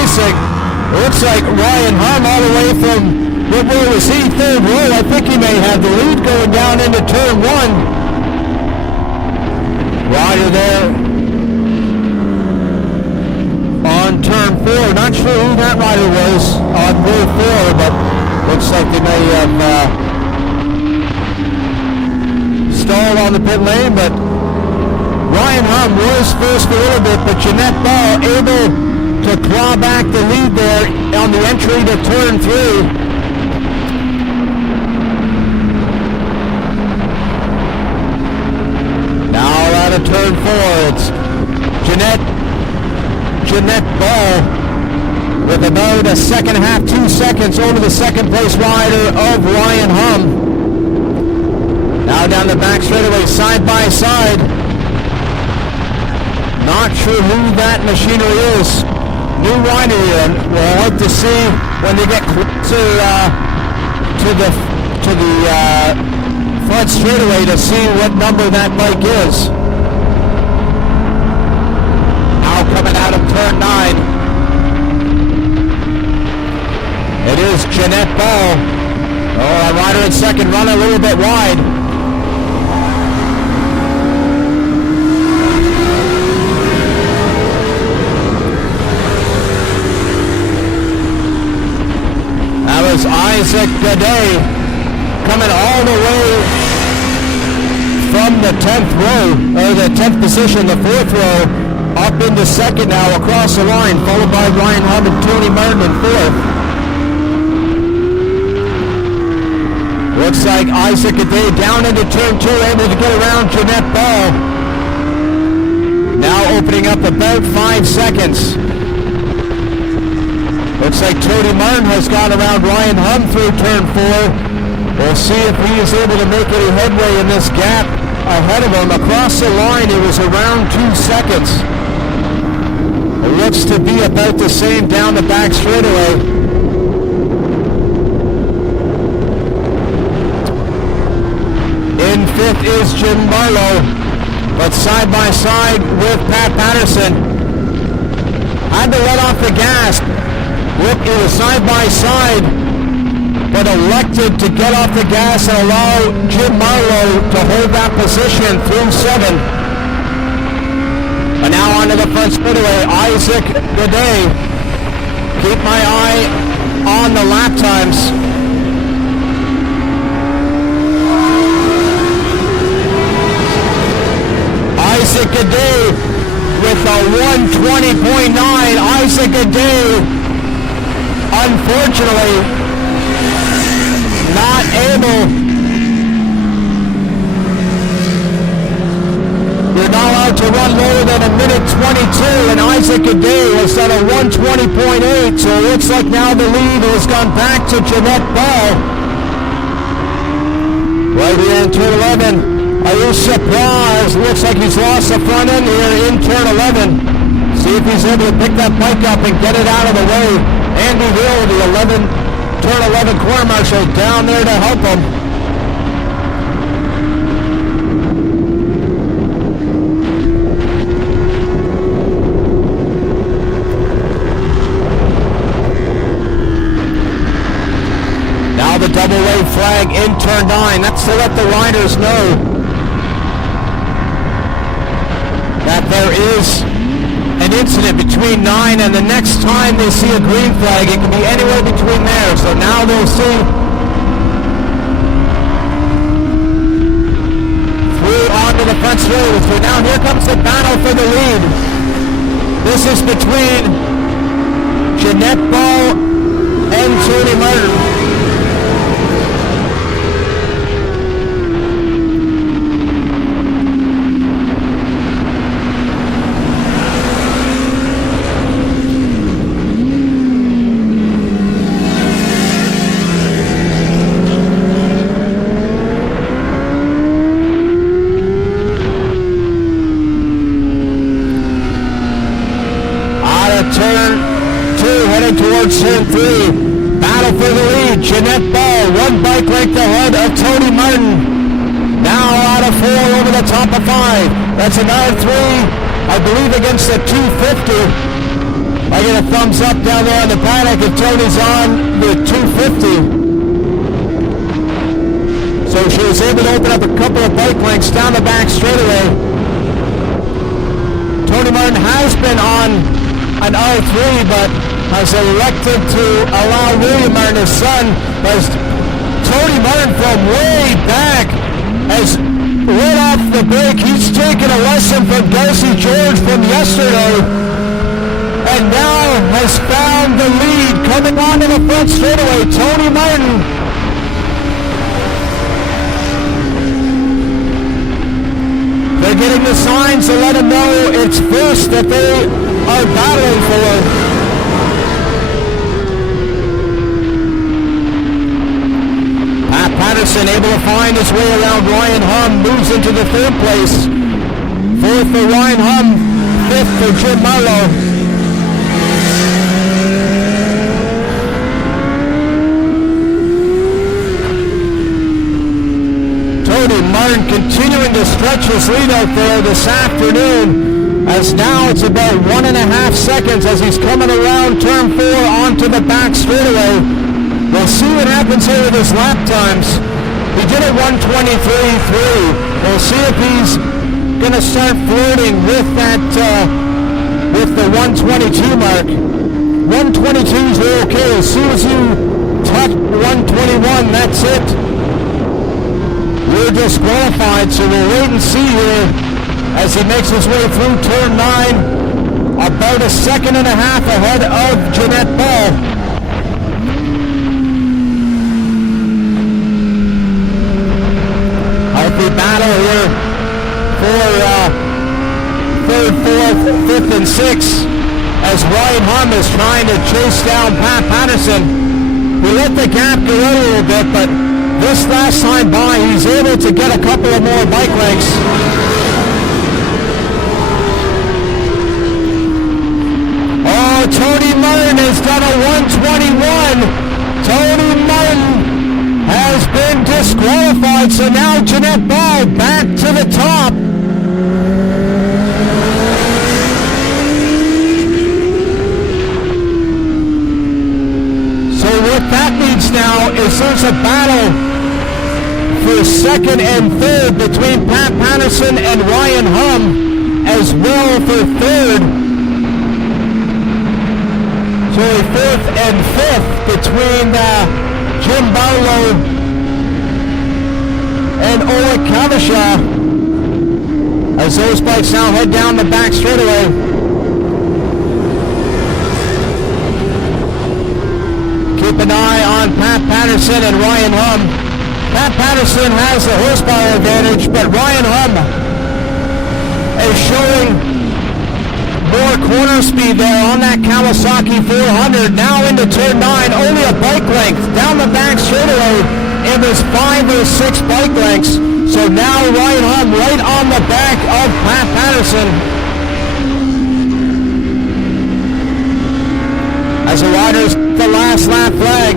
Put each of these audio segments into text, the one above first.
racing. Looks like Ryan Hum all the way from, where was he? Third row. I think he may have the lead going down into turn one. Rider there on turn four. Not sure who that rider was on row four, but looks like they may have stalled on the pit lane, but Ryan Hum was first for a little bit, but Jeanette Ball able to claw back the lead there on the entry to turn three. Now out of turn four, it's Jeanette Ball with about a second and a half, 2 seconds over the second place rider of Ryan Hum. Now down the back straightaway, side by side. Not sure who that machinery is. New rider here. We'll hope to see when they get closer to the front straightaway to see what number that bike is. Now coming out of turn 9. It is Jeanette Ball. Oh, a rider in second, run a little bit wide. Isaac Gaudet coming all the way from the 10th row, or the 10th position, the 4th row, up into second now across the line, followed by Ryan Hum and Tony Martin in 4th. Looks like Isaac Gaudet down into turn 2, able to get around Jeanette Ball. Now opening up about 5 seconds. Looks like Tony Martin has got around Ryan Hum through turn 4. We'll see if he is able to make any headway in this gap ahead of him. Across the line, it was around 2 seconds. It looks to be about the same down the back straightaway. In 5th is Jim Marlowe, but side by side with Pat Patterson. Had to let off the gas. Look, it was side by side, but elected to get off the gas and allow Jim Marlowe to hold that position through 7. And now onto the front straightaway, Isaac Gaudet. Keep my eye on the lap times. Isaac Gaudet with a 120.9. Isaac Gaudet, unfortunately, not able. You're not allowed to run lower than a minute 22, and Isaac Gaudet has done a 120.8, so it looks like now the lead has gone back to Jeanette Ball. Right here in turn 11. Ayesha Praz looks like he's lost the front end here in turn 11. See if he's able to pick that bike up and get it out of the way. Andy Hill, the turn 11 corner marshal, down there to help him. Now the double wave flag in turn 9. That's to let the riders know that there is an incident between 9 and the next time they see a green flag, it can be anywhere between there. So now they'll see through onto the front straightaway. So now here comes the battle for the lead. This is between Jeanette Ball and Tony Martin. Turn 3, battle for the lead. Jeanette Ball, one bike length ahead of Tony Martin. Now out of 4 over the top of 5. That's another 3, I believe, against the 250. I get a thumbs up down there on the paddock and Tony's on the 250. So she was able to open up a couple of bike lengths down the back straightaway. Tony Martin has been on an R3, but has elected to allow William Martin, his son, as Tony Martin from way back has let off the brake. He's taken a lesson from Darcy George from yesterday, and now has found the lead coming onto the front straightaway. Tony Martin. They're getting the signs to let them know it's first that they are battling for. Pat Patterson able to find his way around Ryan Hum, moves into the third place. Fourth for Ryan Hum, fifth for Jim Marlowe. Tony Martin continuing to stretch his lead out there this afternoon, as now it's about 1.5 seconds as he's coming around turn 4 onto the back straightaway. We'll see what happens here with his lap times. He did it 1:23.3. We'll see if he's going to start flirting with that, with the 1:22 mark. 1:22s are okay. As soon as you touch 1:21, that's it. We're disqualified, so we'll wait and see here as he makes his way through turn 9, about 1.5 seconds ahead of Jeanette Ball. Healthy battle here for 3rd, 4th, 5th, and 6th as Ryan Hum is trying to chase down Pat Patterson. We let the gap go out a little bit, but this last time by, he's able to get a couple of more bike lengths. Oh, Tony Martin has done a 1:21. Tony Martin has been disqualified, so now Jeanette Ball back to the top. So what that means now is there's a battle for 2nd and 3rd between Pat Patterson and Ryan Hum, as well for 3rd. So 4th and 5th between Jim Barlow and Oleg Kavisha, as those bikes now head down the back straightaway. Keep an eye on Pat Patterson and Ryan Hum. Pat Patterson has the horsepower advantage, but Ryan Hum is showing more corner speed there on that Kawasaki 400. Now into turn 9, only a bike length down the back straightaway. It was 5 or 6 bike lengths. So now Ryan Hum right on the back of Pat Patterson. As the riders, the last lap flag.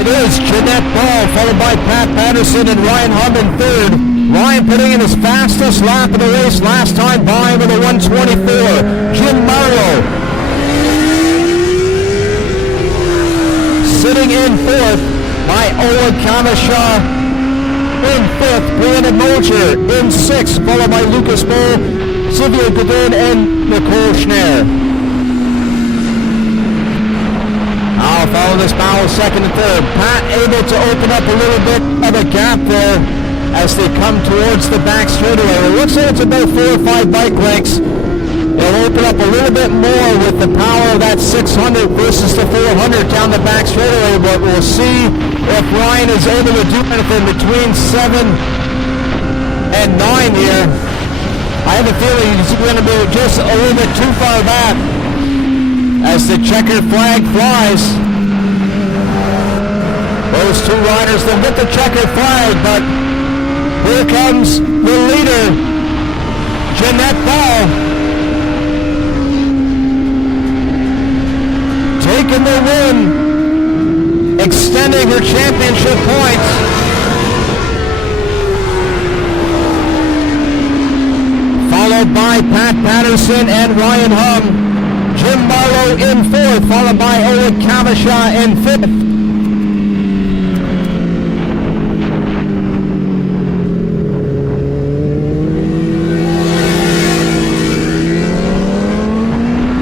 It is Jeanette Ball, followed by Pat Patterson and Ryan Hum in 3rd. Ryan putting in his fastest lap of the race last time by with a 1:24. Jim Marlowe sitting in 4th by Oleg Kavisha. In 5th, Brandon Molcher. In 6th, followed by Lucas Bull, Sylvia Godin, and Nicole Schneer. I'll follow this battle 2nd and 3rd. Pat able to open up a little bit of a gap there as they come towards the back straightaway. It looks like it's about 4 or 5 bike lengths. It'll open up a little bit more with the power of that 600 versus the 400 down the back straightaway, but we'll see if Ryan is able to do anything between 7 and 9 here. I have a feeling he's going to be just a little bit too far back as the checkered flag flies. Those two riders, they'll get the checkered flag, but here comes the leader, Jeanette Ball, taking the win, extending her championship points. followed by Pat Patterson and Ryan Hung. Jim Marlowe in fourth, followed by Owen Kavishaw in fifth.